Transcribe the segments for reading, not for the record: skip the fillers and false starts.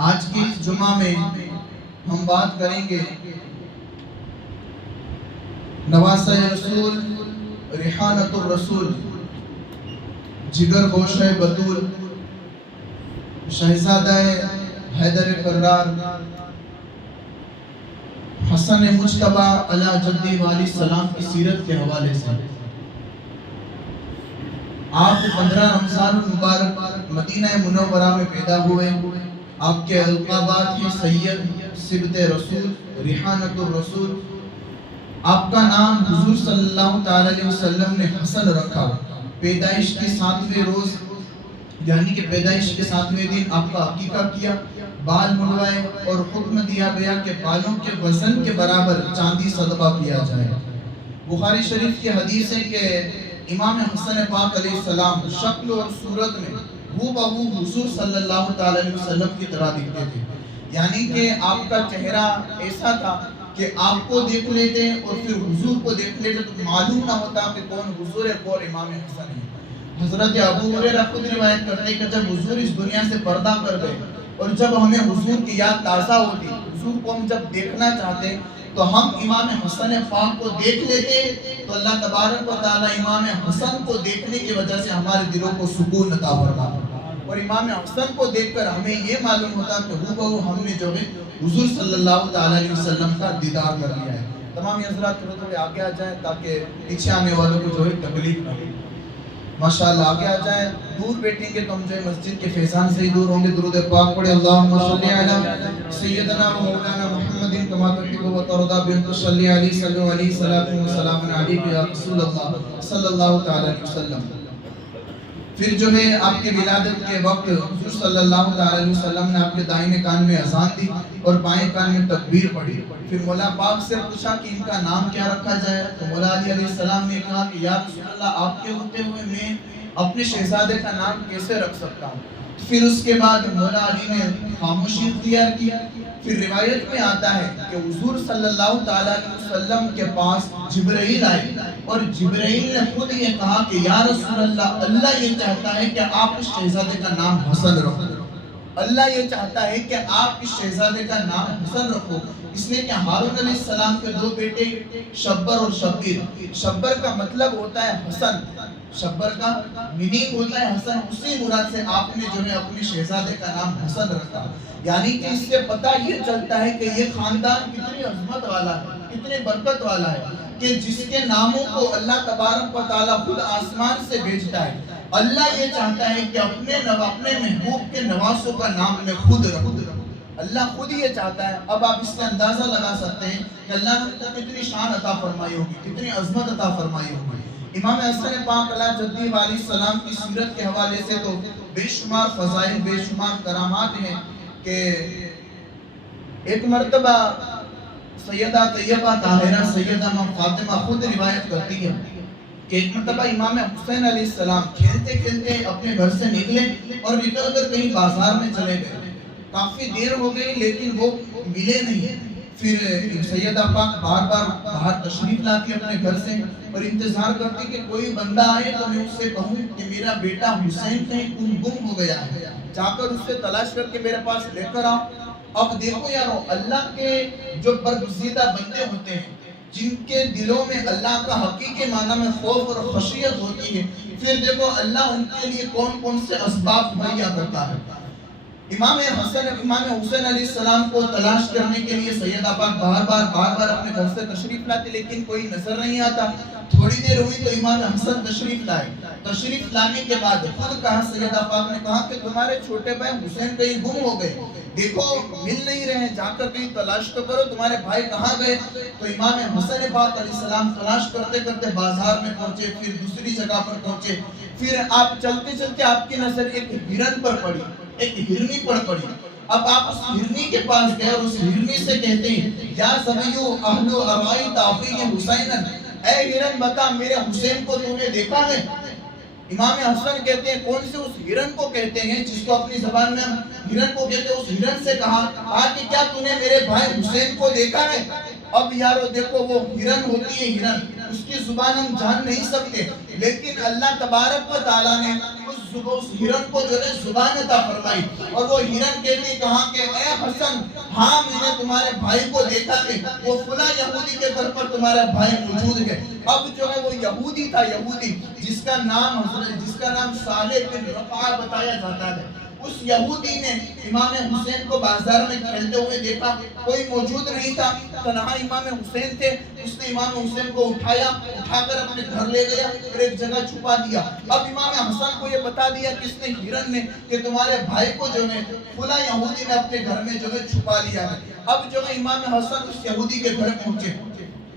آج کی اس جمعہ میں ہم بات کریں گے نواسہ رسول، ریحانۃ الرسول، جگر گوشہ بطول، شہزادہ حیدر کرار، حسن مجتبی علی جدی والی السلام کی سیرت کے حوالے سے۔ آپ 15 رمضان المبارک مدینہ منورہ میں پیدا ہوئے۔ آپ کے القابات ہیں سید، سبط رسول، ریحانۃ الرسول۔ آپ کا نام حضور صلی اللہ علیہ وسلم نے حسن رکھا۔ پیدائش کے 7ویں روز یعنی کہ پیدائش کے 7ویں دن آپ کا عقیقہ کیا، بال منڈوائے اور حکم دیا گیا کہ بالوں کے وزن کے برابر چاندی صدقہ کیا جائے۔ بخاری شریف کی حدیث ہے کہ امام حسن پاک علیہ السلام شکل اور صورت میں ہو بہو حضور صلی اللہ علیہ وسلم کی طرح دکھتے تھے، یعنی کہ آپ کا چہرہ ایسا تھا کہ آپ کو دیکھ لیتے اور پھر حضور کو دیکھ لیتے تو معلوم نہ ہوتا کہ کون حضور ہے کون امام حسن ہے۔ حضرت ابو ہریرہ خود روایت کرتے کہ جب حضور اس دنیا سے پردہ کر گئے اور جب ہمیں حضور کی یاد تازہ ہوتی، حضور کو ہم جب دیکھنا چاہتے تو ہم امام حسن پاک کو دیکھ لیتے تو اللہ تبارک و تعالی امام حسن کو دیکھنے کی وجہ سے ہمارے دلوں کو سکون عطا فرماتا، اور امام حسن کو دیکھ کر ہمیں یہ معلوم ہوتا کہ ہو بہو ہم نے جو ہے حضور صلی اللہ علیہ وسلم کا دیدار کر لیا ہے۔ تمام حضرات تھوڑے آگے آ جائیں تاکہ پیچھے آنے والوں کو جو ہے تکلیف نہ ہو۔ ماشاءاللہ آگے آ جائیں، دور بیٹھیں گے تو ہم جو ہے مسجد کے فیضان سے ہی دور ہوں گے۔ درود پاک پڑھے، اللہم صلی علی سیدنا و مولانا محمد کما تحب و ترضی بن صلی علیہ صلو علیہ صلاۃ و سلام علیک یا رسول اللہ صلی اللہ علیہ وسلم۔ پھر جو ہے آپ کے ولادت کے وقت حضور صلی اللہ علیہ وسلم نے آپ کے دائیں کان میں اذان دی اور بائیں کان میں تکبیر پڑھی۔ پھر مولا پاک سے پوچھا کہ ان کا نام کیا رکھا جائے، تو مولا علی علیہ السلام نے کہا کہ یا رسول اللہ آپ کے ہوتے ہوئے میں اپنے شہزادے کا نام کیسے رکھ سکتا ہوں۔ پھر اس کے بعد مولا علی نے خاموشی اختیار کی۔ پھر روایت میں آتا ہے کہ حضور صلی اللہ علیہ وسلم کے پاس جبرائیل آئے اور جبرائیل نے خود یہ کہا کہ یا رسول اللہ، اللہ یہ چاہتا ہے کہ آپ اس شہزادے کا نام حسن رکھو۔ اللہ یہ چاہتا ہے کہ آپ اس شہزادے کا نام حسن رکھو، اس لیے کہ ہارون علیہ السلام کے 2 بیٹے شبر اور شبیر۔ شبر کا مطلب ہوتا ہے حسن، شبر کا میننگ ہوتا ہے حسن، اسی مراد سے آپ نے جو ہے اپنے شہزادے کا نام حسن رکھا۔ یعنی کہ اس سے پتہ یہ چلتا ہے کہ یہ خاندان کتنی عظمت والا ہے، کتنی برکت والا ہے کہ جس کے ناموں کو اللہ تبارک و تعالیٰ خود آسمان سے بھیجتا ہے۔ اللہ یہ چاہتا ہے کہ اپنے محبوب کے نواسوں کا نام میں خود رکھو۔ اللہ خود یہ چاہتا ہے۔ اب آپ اس سے اندازہ لگا سکتے ہیں کہ اللہ نے کتنی شان عطا فرمائی ہوگی، کتنی عظمت عطا فرمائی ہوگی۔ امام حسن پاک علیہ جدی والی السلام کی سیرت کے حوالے سے تو بے شمار فضائل، بے شمار کرامات ہیں کہ ایک مرتبہ سیدہ طیبہ طاہرہ سیدہ فاطمہ خود روایت کرتی ہے کہ ایک مرتبہ امام حسین علیہ السلام کھیلتے کھیلتے اپنے گھر سے نکلے اور نکل کر کہیں بازار میں چلے گئے۔ کافی دیر ہو گئی لیکن وہ ملے نہیں۔ پھر سیدہ پاک بار بار باہر تشریف لاتی اپنے گھر سے اور انتظار کرتی کہ کوئی بندہ آئے تو میں اس سے کہوں کہ میرا بیٹا حسین کہیں گم ہو گیا ہے، جا کر اس سے تلاش کر کے میرے پاس لے کر آؤ۔ اب دیکھو یارو، اللہ کے جو برگزیدہ بندے ہوتے ہیں جن کے دلوں میں اللہ کا حقیقی معنی میں خوف اور خشیت ہوتی ہے، پھر دیکھو اللہ ان کے لیے کون کون سے اسباب مہیا کرتا ہے۔ امام حسین علیہ السلام کو تلاش کرنے کے لیے سیدہ پاک بار بار اپنے گھر سے تشریف لاتے لیکن کوئی نظر نہیں آتا۔ تھوڑی دیر ہوئی تو امام حسن تشریف لائے۔ تشریف لانے کے بعد خود کہا، سیدہ پاک نے کہا کہ تمہارے چھوٹے بھائی حسین کہیں گم ہو گئے، دیکھو مل نہیں رہے، جا کر کہیں تلاش تو کرو، تمہارے بھائی کہاں گئے؟ تو امام حسن پاک علیہ السلام تلاش کرتے کرتے بازار میں پہنچے، پھر دوسری جگہ پر پہنچے، پھر آپ چلتے چلتے آپ کی نظر ایک ہرن پر پڑی، ایک ہرنی پر پڑی۔ اب آپ اس ہرنی کے پاس گئے اور اس ہرنی سے کہتے ہیں یا سمیو اہلو اروائی تعفیق حسینن، اے ہرن بتا میرے حسین کو تم نے دیکھا ہے؟ امام حسن کہتے ہیں کون سے اس ہرن کو کہتے ہیں جس کو اپنی زبان میں ہرن کو کہتے ہیں، اس ہرن سے کہا کہ کیا تو نے میرے بھائی حسین کو دیکھا ہے؟ اب یارو دیکھو وہ ہرن ہوتی ہے، ہرن، اس کی زبان ہم جان نہیں سکتے، لیکن اللہ تبارک و تعالیٰ نے اس ہرن کو جو ہے زبان عطا فرمائی، اور وہ ہرن کہتے کہا کہ اے حسن، ہاں میں نے تمہارے بھائی کو دیکھا کہ وہ فلاں یہودی کے گھر پر تمہارا بھائی موجود ہے۔ اب جو ہے وہ یہودی تھا، یہودی جس کا نام صالح بن رفاع بتایا جاتا ہے، اس یہودی نے امام حسین کو بازار میں کھیلتے ہوئے دیکھا، کوئی موجود نہیں تھا، تنہا امام حسین تھے، اس نے امام حسین کو اٹھا کر اپنے گھر لے گیا، پھر ایک جگہ چھپا دیا۔ اب امام حسن کو یہ بتا دیا کس نے، ہرن نے، کہ تمہارے بھائی کو جو ہے فلاں یہودی نے اپنے گھر میں جو ہے چھپا لیا ہے۔ اب جو ہے امام حسن اس یہودی کے گھر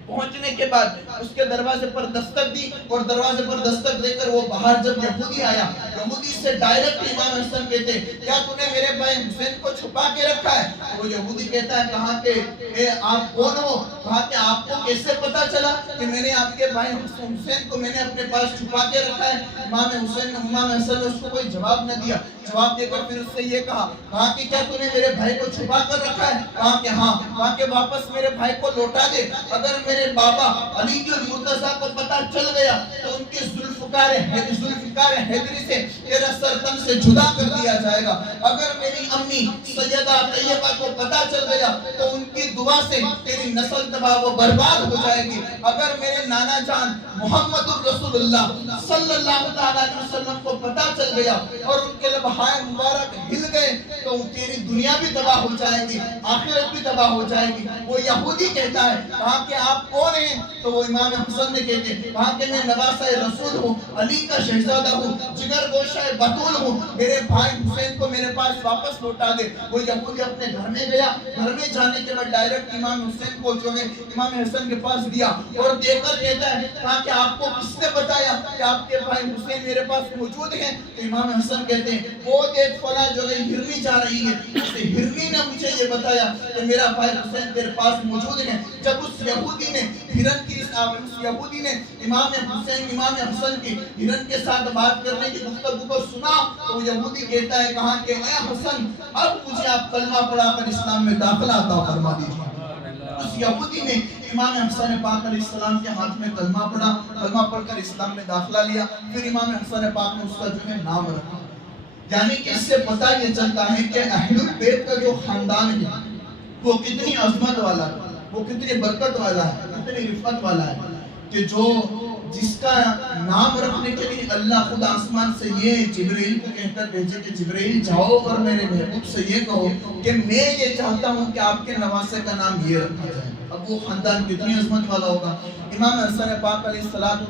پہنچنے کے بعد اس کے دروازے پر دستک دی، اور دروازے پر دستک دے کر وہ باہر جب یہودی آیا، یہودی سے ڈائریکٹ امام حسن کہتے کیا تو نے میرے بھائی حسین کو چھپا کے رکھا ہے؟ وہ یہودی کہتا ہے کہا کہ اے آپ کون ہو؟ کہا کہ آپ کو کیسے پتا چلا کہ میں نے آپ کے بھائی حسین کو میں نے اپنے پاس چھپا کے رکھا ہے؟ امام حسن نے اس کو کوئی جواب نہ دیا، جواب دے کر پھر اس سے یہ کہا کہ کیا تو نے میرے بھائی کو چھپا کر رکھا ہے؟ کہا کہ ہاں۔ کہا کہ واپس میرے بھائی کو لوٹا دے، اگر میرے بابا علی المرتضیٰ کو پتا چل گیا تو ان کی ذوالفقار حیدری سے تیرا سر تن سے جدا کر دیا جائے گا، اگر میری امی سیدہ طیبہ کو پتا چل گیا تو ان کی دعا سے تیری نسل تباہ و برباد ہو جائے گی، اگر میرے نانا جان محمد الرسول اللہ صلی اللہ علیہ وسلم کو پتا چل گیا اور ان کے لبہائے مبارک ہل گئے تو تیری دنیا بھی تباہ ہو جائے گی، آخرت بھی تباہ ہو جائے گی۔ وہ یہودی کہتا ہے کہا کہ آپ کون ہیں؟ تو وہ امام حسن نے کہتے کہا کہ میں نواسہ رسول ہوں، علی کا شہزادہ ہوں، جگر گوشہ بطول ہوں، میرے بھائی حسین کو میرے پاس واپس لوٹا دے۔ وہ یہودی اپنے گھر میں گیا، گھر میں جانے کے بعد ڈائریکٹ امام حسین کو جو ہے امام حسن کے پاس دیا، اور دے کر کہتا ہے کہا کہ آپ کو کس نے بتایا کہ آپ کے بھائی حسین میرے پاس موجود ہیں؟ تو امام حسن کہتے ہیں وہ دیکھ فلاں جو ہے ہرنی جا رہی ہے، اس ہرنی نے مجھے یہ بتایا کہ میرا بھائی حسین تیرے پاس موجود ہے۔ جب اس یہودی نے امام حسن کی ہرن کے ساتھ بات کرنے کی گفتگو کو سنا تو یہودی کہتا ہے کہا کہ اے حسن، اب مجھے آپ کلمہ پڑھا کر اسلام میں داخلہ عطا فرما دیجیے۔ اس یہودی نے امام حسن پاک علیہ السلام کے ہاتھ میں کلمہ پڑھا، کلمہ پڑھ کر اسلام میں داخلہ لیا، پھر امام حسن پاک نے اس کا جو ہے نام رکھا۔ یعنی کہ اس سے پتہ یہ چلتا ہے کہ اہل البیت کا جو خاندان ہے وہ کتنی عظمت والا ہے، وہ کتنی برکت والا ہے، کتنی رفعت والا ہے، کہ جس کا نام رکھنے کے لیے اللہ خود آسمان سے یہ جبرائیل کو کہہ کر بھیجے کہ جبرائیل جاؤ اور میرے محبوب سے یہ کہو کہ میں یہ چاہتا ہوں کہ آپ کے نواسے کا نام یہ رکھا جائے۔ اب وہ خاندان کتنی عظمت والا ہوگا۔ امام حسن پاک علیہ السلام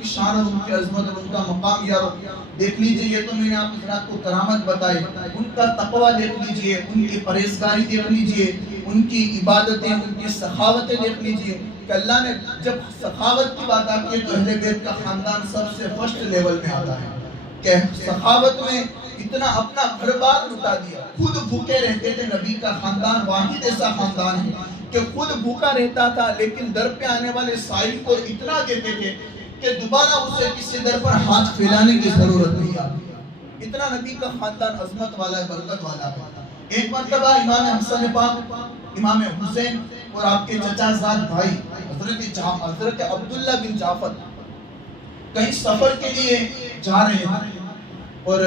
کی شان اور ان کی عظمت اور ان کا مقام یارو دیکھ لیجئے، یہ تو میں نے آپ حضرات کو کرامت بتائی، ان کا تقوی دیکھ لیجئے، ان کی پرہیزگاری دیکھ لیجئے، ان کی عبادتیں، ان کی سخاوتیں دیکھ لیجئے کہ اللہ نے جب سخاوت کی بات آتی ہے تو اہل بیت کا خاندان سب سے فرسٹ لیول میں آتا ہے کہ سخاوت میں اتنا اپنا گھر بار لٹا دیا، خود بھوکے رہتے تھے۔ نبی کا خاندان واحد ایسا خاندان ہے کہ خود بھوکا رہتا تھا لیکن در پہ آنے والے سائل کو اتنا دیتے تھے کہ دوبارہ اسے کسی در پر ہاتھ پھیلانے کی ضرورت نہیں آتی، اتنا نبی کا خاندان عظمت والا ہے، برکت والا ہے۔ ایک مرتبہ امام حسن پاک، امام حسین اور آپ کے چچا زاد بھائی حضرت عبداللہ بن جعفر کہیں سفر کے لیے جا رہے ہیں، اور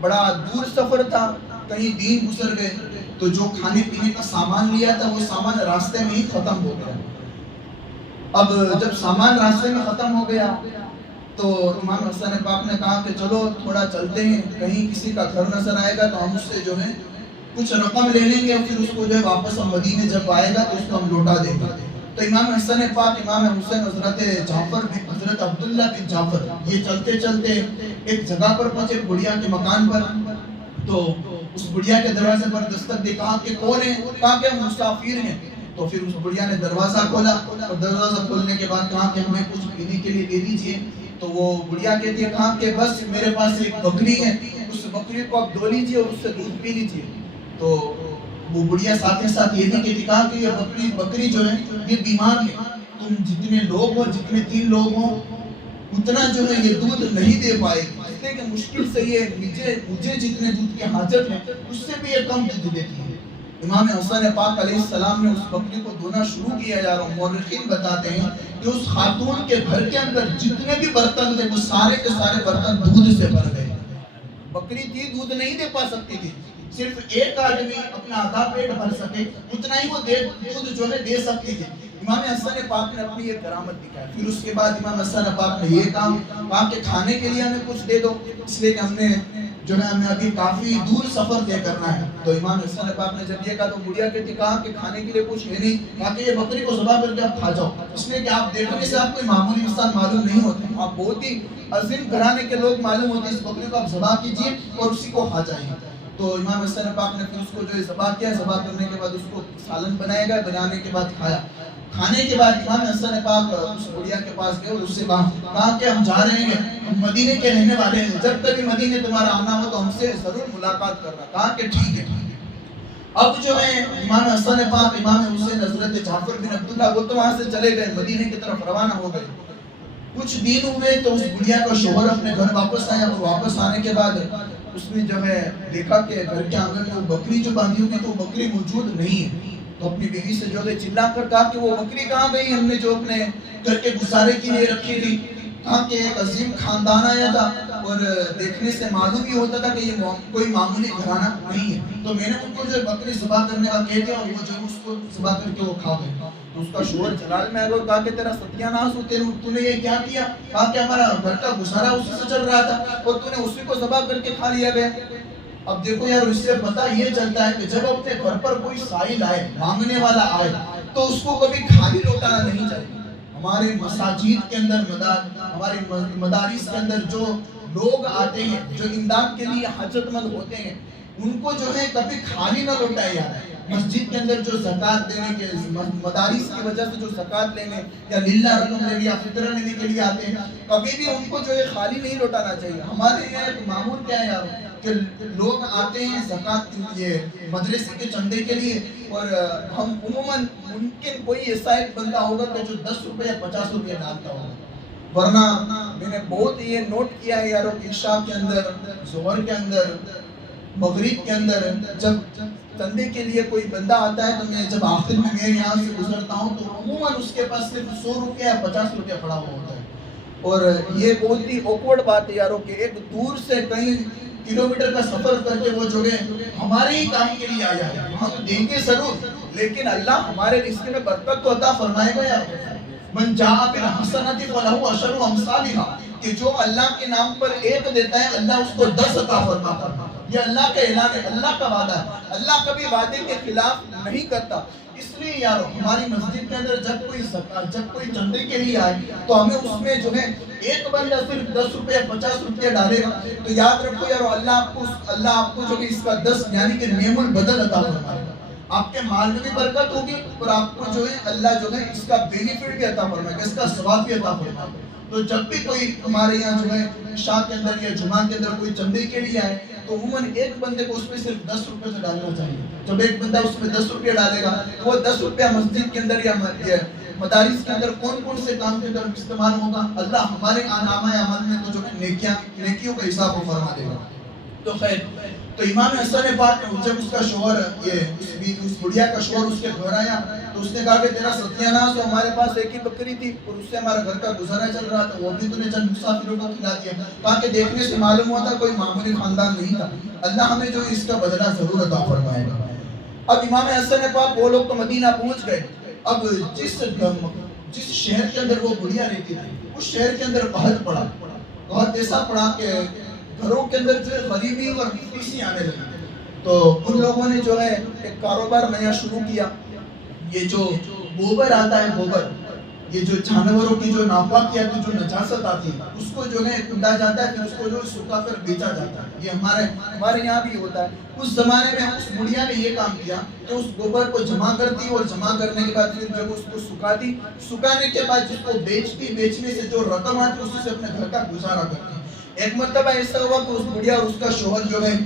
بڑا دور سفر تھا، کہیں دن گزر گئے تو جو کھانے پینے کا سامان لیا تھا وہ سامان راستے میں ہی ختم ہو گیا۔ اب جب سامان راستے میں ختم ہو گیا تو امام حسن پاک نے کہا کہ چلو تھوڑا چلتے ہیں، کہیں کسی کا گھر نظر آئے گا تو ہم اس سے جو ہے کچھ رقم لے لیں گے اور پھر اس کو جو ہے واپس ہم مدینے جب آئے گا تو اس کو ہم لوٹا دیں گے۔ تو امام حسن پاک، امام حسین، حضرت عبداللہ بن جعفر یہ چلتے چلتے ایک جگہ پر پہنچے، بڑھیا کے مکان پر، تو اس بڑھیا کے دروازے پر دستک دے، کہا کہ کون ہے؟ کہا کہ ہم مسافر ہیں۔ تو پھر اس بڑھیا نے دروازہ کھولا اور دروازہ کھولنے کے بعد کہا کہ ہمیں کچھ پینے کے لیے دے دیجئے۔ تو وہ بڑھیا کہتی ہے کہا کہ بس میرے پاس ایک بکری ہے، اس بکری کو آپ دھو لیجئے اور اس سے دودھ پی لیجئے۔ تو وہ بڑھیا ساتھ ساتھ یہ بھی کہتی کہا کہ یہ بکری جو ہے یہ بیمار ہے، تم جتنے لوگ ہو، جتنے 3 لوگ ہوں اتنا جو ہے یہ دودھ نہیں دے پائے گی، اس لیے کہ مشکل سے یہ مجھے جتنے دودھ کی حاجت ہے اس سے بھی یہ کم دودھ دیتی ہے۔ امام حسن پاک علیہ السلام نے اس بکری کو دھونا شروع کیا جا رہا ہوں. مورخین بتاتے ہیں کہ اس خاتون کے گھر کے اندر جتنے بھی برتن تھے وہ سارے کے سارے برتن دودھ سے بھر گئے. بکری تھی دودھ نہیں دے پا سکتی تھی, صرف ایک آدمی اپنا آدھا پیٹ بھر سکے اتنا ہی وہ دودھ جو ہے دے سکتی تھی. امام حسن پاک نے اپنی ایک کرامت دکھائی. پھر اس کے بعد امام حسن پاک نے یہ کام کہا کہ کھانے کے لیے ہمیں کچھ دے دو, اس لیے کہ ہم نے جو ہے ہمیں ابھی کافی دور سفر طے کرنا ہے. تو امام حسن پاک نے جب یہ کہا تو بڑھیا کہتی کہا کہ کھانے کے لیے کچھ ہے نہیں, کہا کہ یہ بکری کو ذبح کر کے آپ کھا جاؤ, اس لیے کہ آپ دیکھنے سے آپ کوئی معمولی انسان معلوم نہیں ہوتے, آپ بہت ہی عظیم گھرانے کے لوگ معلوم ہوتے ہیں. اس بکری کو آپ ذبح کیجیے اور اسی کو کھا جائیے. تو امام حسن پاک نے پھر اس کو جو ہے ذبح کیا, ذبح کرنے کے بعد اس کو سالن بنایا گیا, بنانے کے بعد کھایا. کھانے کے بعد امام حسن پاک اس بڑھیا کے پاس گئے اور اس سے کہا کہ ہم جا رہے ہیں, ہم مدینے کے رہنے والے ہیں, جب کبھی مدینے تمہارا آنا ہو تو ہم سے ضرور ملاقات کرنا. کہا کہ ٹھیک ہے. اب جو ہے امام حسن پاک, امام حسین حضرت جعفر بن عبداللہ وہ تو وہاں سے چلے گئے, مدینے کی طرف روانہ ہو گئے. کچھ دن ہوئے تو اس بڑھیا کا شوہر اپنے گھر واپس آیا, اور واپس آنے کے بعد اس نے جو ہے دیکھا کہ گھر کے آنگن میں وہ بکری جو باندھی ہوئی تو وہ بکری موجود نہیں ہے. تو اپنی بیوی سے جو ہے چلا کر کہا کہ وہ بکری کہاں گئی, ہم نے جو اپنے گھر کے گزارے کے لیے رکھی تھی. کہا کہ ایک عظیم خاندان آیا تھا اور دیکھنے سے معلوم ہی ہوتا تھا کہ یہ کوئی معمولی گھرانہ نہیں ہے, تو میں نے ان کو جو بکری ذبح کرنے کا کہہ دیا اور وہ جو اس کو ذبح کر کے وہ کھا گئے. تو اس کا شوہر جلال میں آگے اور کہا کہ تیرا ستیہ ناس ہو, تو نے یہ کیا کیا؟ کہا کہ ہمارا گھر کا گزارا اسی سے چل رہا تھا اور تو نے اسی کو ذبح کر کے کھا لیا گیا. اب دیکھو یار, اس سے پتہ یہ چلتا ہے کہ جب اپنے گھر پر کوئی سائل آئے, مانگنے والا آئے, تو اس کو کبھی خالی لوٹانا نہیں چاہیے. ہمارے مساجد کے اندر, ہمارے مدارس کے اندر جو لوگ آتے ہیں, جو امداد کے لیے حاجت مند ہوتے ہیں, ان کو جو ہے کبھی خالی نہ لوٹایا جاتا ہے. مسجد کے اندر جو زکوٰۃ دینے کے, مدارس کی وجہ سے جو زکوٰۃ لینے یا للہ رقم لینے یا فطرہ لینے کے لیے آتے ہیں, کبھی بھی ان کو جو ہے خالی نہیں لوٹانا چاہیے. ہمارے یہاں ایک معمول کیا ہے یار کہ لوگ آتے ہیں زکوٰۃ کے لیے, مدرسے کے چندے کے لیے, اور ہم عموماً ممکن کوئی ایسا ایک بندہ ہوگا کہ جو 10 روپے یا 50 روپے ڈالتا ہوگا, ورنہ میں نے بہت یہ نوٹ کیا ہے یارو کہ عشاء کے اندر, ظہر کے اندر, مغرب کے اندر جب چندے کے لیے کوئی بندہ آتا ہے تو میں جب آخر میں میرے یہاں سے گزرتا ہوں تو عموماً اس کے پاس صرف 100 روپے یا 50 روپے پڑا ہوا ہوتا ہے. اور یہ بہت ہی اوکورڈ بات ہے یارو کہ ایک دور سے کئی کلومیٹر کا سفر کر کے وہ جو ہے ہمارے ہی کام کے لیے آیا ہے. ہم دیں گے ضرور, لیکن اللہ ہمارے رزق میں برکت تو عطا فرمائے گا یار. من جاء بالحسنۃ فلہ عشر امثالھا, کہ جو اللہ کے نام پر ایک دیتا ہے اللہ اس کو 10 عطا فرماتا ہے. یہ اللہ کا اعلان ہے, اللہ کا وعدہ ہے. اللہ کبھی وعدے کے خلاف نہیں کرتا. اس لیے یارو ہماری مسجد کے اندر جب کوئی چندے کے لیے آئے تو ہمیں اس میں جو ہے ایک بندہ صرف 10 روپے 50 روپے ڈالے گا تو یاد رکھو یارو اللہ آپ کو جو کہ اس کا 10 یعنی کہ نعم البدل عطا فرمائے گا. آپ کے مال میں بھی برکت ہوگی اور آپ کو جو ہے اللہ جو ہے اس کا بینیفٹ بھی عطا فرمائے گا, اس کا ثواب بھی عطا فرمائے گا. تو جب بھی کوئی ہمارے یہاں جو ہے عشاء کے اندر یا جمعہ کے اندر کوئی چندے کے لیے آئے تو عموماً ایک بندے کو اس میں صرف 10 روپے سے ڈالنا چاہیے. جب ایک بندہ اس میں 10 روپے ڈالے گا تو وہ 10 روپیہ مسجد کے اندر یا مدارس کے اندر کون سے کام کے اندر استعمال ہوگا, اللہ ہمارے نامہ عمل میں تو جو ہے نیکیوں کا حساب وہ فرما دے گا. تو خیر, تو امام حسن پاک جب اس کا شوہر اس بڑھیا کا شوہر اس کے گھر آیا تو اس نے کہا کہ تیرا ستیہ ناس, تو ہمارے پاس ایک ہی بکری تھی اور اس سے ہمارا گھر کا گزارا چل رہا تھا, وہ بھی تو نے چند مسافروں کو کھلا دیا. کہا کہ دیکھنے سے معلوم ہوا تھا کوئی معمولی خاندان نہیں تھا, اللہ ہمیں جو اس کا بدلہ ضرور عطا فرمائے گا. اب امام حسن پاک وہ لوگ تو مدینہ پہنچ گئے. اب جس شہر کے اندر وہ بڑھیا رہتی تھی اس شہر کے اندر قحط پڑا. قحط ایسا پڑا کہ گھروں کے اندر جو ہے غریبی اور فقیری آنے لگی. تو ان لوگوں نے جو ہے ایک کاروبار نیا شروع کیا. یہ جو گوبر آتا ہے, گوبر, یہ جو جانوروں کی جو ناپاکیات جو نجاست آتی ہے اس کو جو ہے کھودا جاتا ہے, پھر اس کو جو سکھا کر بیچا جاتا ہے. یہ ہمارے یہاں بھی ہوتا ہے. اس زمانے میں اس بڑھیا نے یہ کام کیا کہ اس گوبر کو جمع کرتی اور جمع کرنے کے بعد پھر جب اس کو سکھاتی, سکھانے کے بعد جس کو بیچتی, بیچنے سے جو رقم آتی اس سے اپنے گھر کا گزارا کرتی. ایک مرتبہ ایسا ہوا کہ اس بڑھیا اور اس کا شوہر جو ہے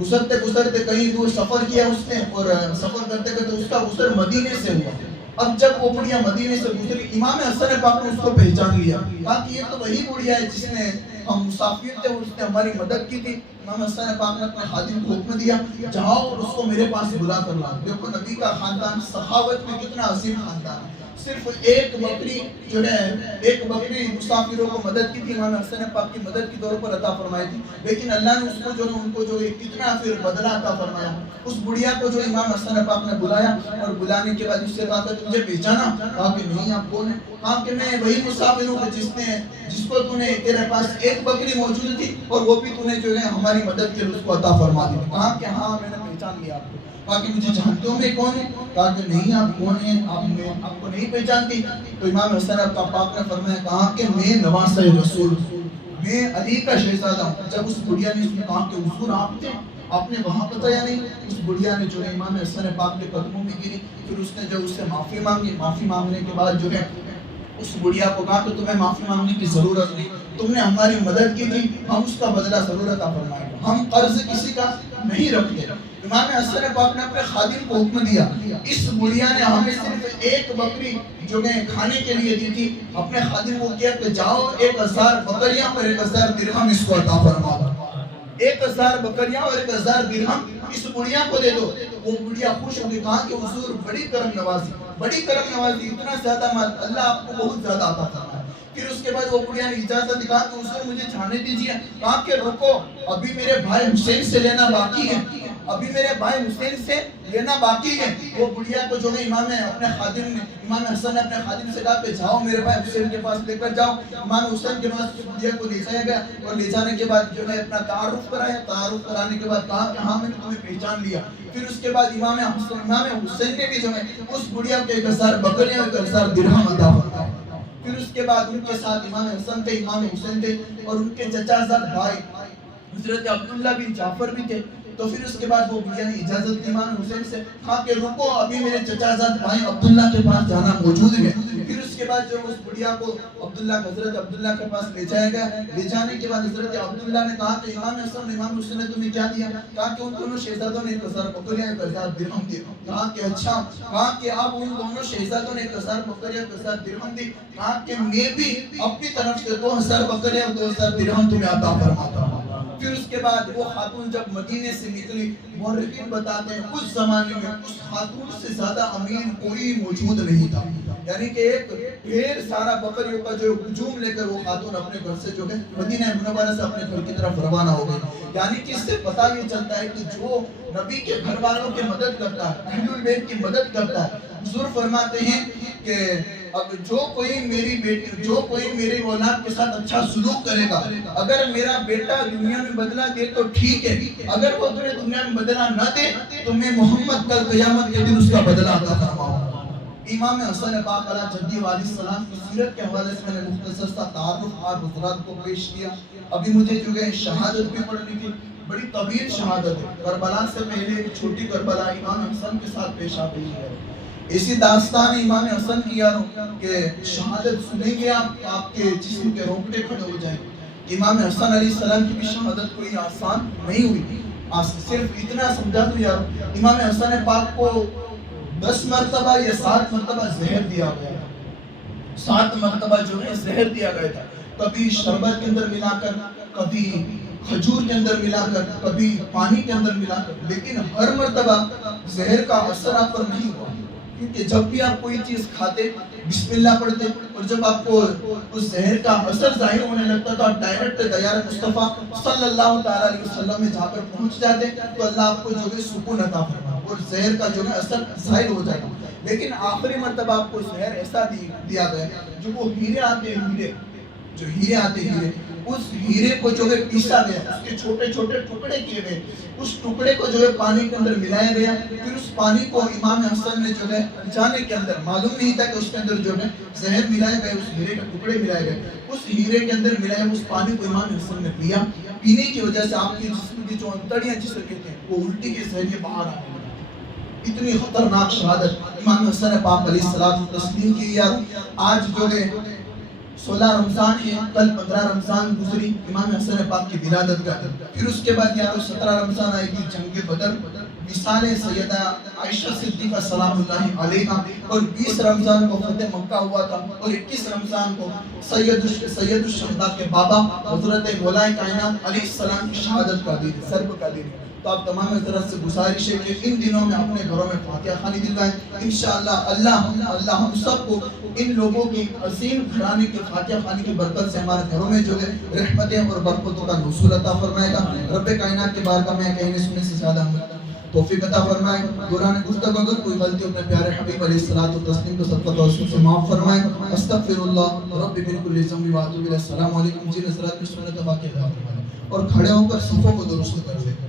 گزرتے کہیں دور سفر کیا اس نے, اور سفر کرتے کرتے اس کا گزر مدینے سے ہوا. اب جب وہ بڑھیا مدینے سے گزری, امام حسن پاک نے اس کو پہچان لیا. کہا کہ یہ تو وہی بڑھیا ہے جس نے ہم مسافر تھے اور اس نے ہماری مدد کی تھی. امام حسن پاک نے اپنے خادم کو حکم دیا جاؤ اور اس کو میرے پاس بلا کر لاؤ. دیکھو نبی کا خاندان سخاوت میں کتنا عظیم خاندان ہے. صرف ایک بکری جو ہے ایک بکری مسافروں کو مدد کی تھی, امام حسن پاک کی مدد کے طور پر عطا فرمائی تھی, لیکن اللہ نے اس کو جو ہے ان کو جو کتنا پھر بدلہ عطا فرمایا. اس بڑھیا کو جو امام حسن پاک نے بلایا اور بلانے کے بعد اس سے کہا کہ تجھے پہچانا؟ کہا کہ نہیں, آپ کون ہیں؟ کہا کہ میں وہی مسافر ہوں جس کو تو نے تیرے پاس ایک بکری موجود تھی اور وہ بھی تو نے جو ہے ہماری مدد کے لیے اس کو عطا فرما دی. کہا کہ ہاں میں نے پہچان لیا آپ کو. کہا کہ مجھے جانتے ہو میں کون ہے؟ کہا کہ نہیں, آپ کون ہیں؟ آپ کو نہیں پہچانتی. تو امام حسن پاک نے فرمایا کہا کہ میں نواسہ رسول ہوں, میں علی کا شہزادہ ہوں. جب اس بڑھیا نے اس میں کہا کہ حضور آپ تھے, آپ نے وہاں بتایا نہیں. اس بڑھیا نے جو ہے امام حسن پاک کے قدموں میں گری. پھر اس نے جو اس سے معافی مانگی. معافی مانگنے کے بعد جو ہے اس بڑھیا کو کہا کہ تمہیں معافی مانگنے کی ضرورت نہیں, تم نے ہماری مدد کی تھی, ہم اس کا بدلہ ضرور عطا فرمائیں گے, ہم قرض کسی کا نہیں رکھتے. امام حسن پاک نے اپنے خادم کو حکم دیا, اس بڑھیا نے ہمیں صرف ایک بکری جو کہ کھانے کے لیے دی تھی, اپنے خادم کو کیا کہ جاؤ 1000 بکریاں اور 1000 درہم اس کو عطا فرما دو. 1000 بکریاں اور 1000 درہم اس بڑھیا کو دے دو. وہ بڑھیا خوش ہو کے کہا کہ حضور بڑی کرم نوازی, بڑی کرم نوازی, اتنا زیادہ مال اللہ آپ کو بہت زیادہ عطا فرمائے. پھر اس کے بعد وہ بڑھیا نے اجازت دی, کہا کہ حضور مجھے جانے دیجیے. کہا کہ رکو, ابھی میرے بھائی حسین سے لینا باقی ہے, ابھی میرے بھائی حسین سے لینا باقی ہے. وہ بڑھیا کو جو ہے امام حسن نے اپنے خادم سے کہا کہ جاؤ میرے بھائی حسین کے پاس لے کر جاؤ. امام حسین کے پاس بڑھیا کو لے جایا گیا اور لے جانے کے بعد جو ہے اپنا تعارف کرایا. تعارف کرانے کے بعد کہا کہ ہاں میں نے تمہیں پہچان لیا. پھر اس کے بعد امام حسین نے بھی جو ہے اس بڑھیا کو 1000 بکریاں اور 1000 درہم عطا فرمایا. پھر اس کے بعد ان کے ساتھ امام حسن تھے, امام حسین تھے اور ان کے چچا زاد بھائی حضرت عبداللہ بن جعفر بھی تھے. تو پھر اس کے بعد وہ بڑھیا نے اجازت دی امام حسین سے, کہا کہ رکو ابھی میرے چچا زاد بھائی عبداللہ کے پاس جانا موجود ہے. پھر اس کے بعد جو اس بڑھیا کو حضرت عبداللہ کے پاس لے جایا گیا. لے جانے کے بعد حضرت عبداللہ نے کہا کہ امام حسن امام حسین نے تمہیں کیا دیا؟ کہا کہ ان دونوں شہزادوں نے 1000 بکریاں 1000 درہم دی. کہا کہ اچھا, کہا کہ اب ان دونوں شہزادوں نے 1000 بکریاں 1000 درہم دی. کہا کہ میں بھی اپنی طرف سے 2000 بکریاں 2000 درہم تمہیں عطا فرماتا ہوں. پھر اس کے بعد وہ خاتون جب مدینے سے نکلی, مورخین بتاتے ہیں اس زمانے میں اس خاتون سے زیادہ امین کوئی موجود نہیں تھا. یعنی کہ ایک ڈھیر سارا بکریوں کا جو ہجوم لے کر وہ خاتون اپنے گھر سے جو ہے مدینہ منورہ سے اپنے گھر کی طرف روانہ ہو گئی. یعنی کہ اس سے پتہ یہ چلتا ہے کہ جو نبی کے گھر والوں کی مدد کرتا ہے, اہل البیت کی مدد کرتا ہے, حضور فرماتے ہیں کہ اب جو کوئی میری اولاد کے ساتھ اچھا سلوک کرے گا, اگر میرا بیٹا دنیا میں بدلہ دے تو ٹھیک ہے, اگر وہ تمہیں دنیا میں بدلہ نہ دے تو میں محمد کل قیامت کے دن اس کا بدلہ عطا فرماؤں. امام حسن پاک علیہ جدی علیہ السلام کی سیرت کے حوالے سے میں نے مختصر سا تعارف آپ حضرات کو پیش کیا. ابھی مجھے جو ہے شہادت بھی پڑھنی تھی, بڑی طویل شہادت ہے. کربلا سے پہلے چھوٹی کربلا امام حسن کے ساتھ پیش آ گئی ہے. اسی داستان امام حسن کی یاروں کہ شہادت سنیں گے آپ کے جسم کے رونگٹے کھڑے ہو جائیں. امام حسن علیہ السلام کی بھی شہادت کوئی آسان نہیں ہوئی. صرف اتنا سمجھا دوں یاروں, امام حسن پاک کو 10 مرتبہ یا 7 مرتبہ زہر دیا گیا. 7 مرتبہ جو ہے زہر دیا گیا تھا. کبھی شربت کے اندر ملا کر, کبھی کھجور کے اندر ملا کر, کبھی پانی کے اندر ملا کر, لیکن ہر مرتبہ زہر کا اثر آپ پر نہیں ہوا. کیونکہ جب بھی آپ کوئی چیز کھاتے بسم اللہ پڑھتے اور جب آپ کو اس زہر کا اثر ظاہر ہونے لگتا تو آپ ڈائریکٹ دیار مصطفیٰ صلی اللہ تعالیٰ علیہ وسلم میں جا کر پہنچ جاتے تو اللہ آپ کو جو ہے سکون عطا فرما اور زہر کا جو ہے اثر ظاہر ہو جائے. لیکن آخری مرتبہ آپ کو زہر ایسا دیا گیا جو وہ ہیرے آتے ہیرے, اس ہیرے کو جو ہے پیسا گیا, اس کے چھوٹے چھوٹے ٹکڑے کیے گئے, اس ٹکڑے کو جو ہے پانی کے اندر ملایا گیا. پھر اس پانی کو امام حسن نے جو ہے جانے کے اندر معلوم نہیں تھا کہ اس کے اندر جو ہے زہر ملائے گئے, اس ہیرے کے ٹکڑے ملائے گئے. اس ہیرے کے اندر ملایا اس پانی کو امام حسن نے پیا. پینے کی وجہ سے آپ کے جسم کی جو انتڑیاں جسے کہتے ہیں وہ الٹی کے ذریعے باہر آنے لگا. اتنی خطرناک شہادت امام حسن پاک علیہ السلام تسلیم کی. یار آج جو ہے 16 رمضان ہے، کل 15 رمضان گزری امام حسن پاک کی ولادت کا دن، پھر اس کے بعد یا تو 17 رمضان آئے گی جنگ بدر، وصال سیدہ عائشہ صدیقہ سلام اللہ علیہا، اور 20 رمضان کو فتح مکہ ہوا تھا، اور 21 رمضان کو سید الشہداء کے بابا حضرت مولا کائنات علیہ السلام کی شہادت کا دن، ضرب کا دن۔ تو آپ تمام حضرات سے گزارش ہے کہ ان دنوں میں اپنے گھروں میں فاتحہ خوانی دلوائیں، انشاءاللہ اللہ ہم سب کو ان لوگوں کی عظیم گھرانے کی فاتحہ خوانی کی برکت سے ہمارے گھروں میں جو ہے رحمتیں اور برکتوں کا نزول عطا فرمائے گا۔ رب کائنات کے بارگاہ میں کہنے سننے سے زیادہ توفیق عطا فرمائے۔ دوران گفتگو اگر کوئی غلطی اپنے پیارے حبیب علیہ الصلوۃ والتسلیم کو صدقہ توسل سے معاف فرمائے۔ استغفر اللہ رب من کل ذنب و اتوب الیہ۔ السلام علیکم جی، نصرت کی سنت باقی ہے اور کھڑے ہو کر صفوں کو درست کر لیں۔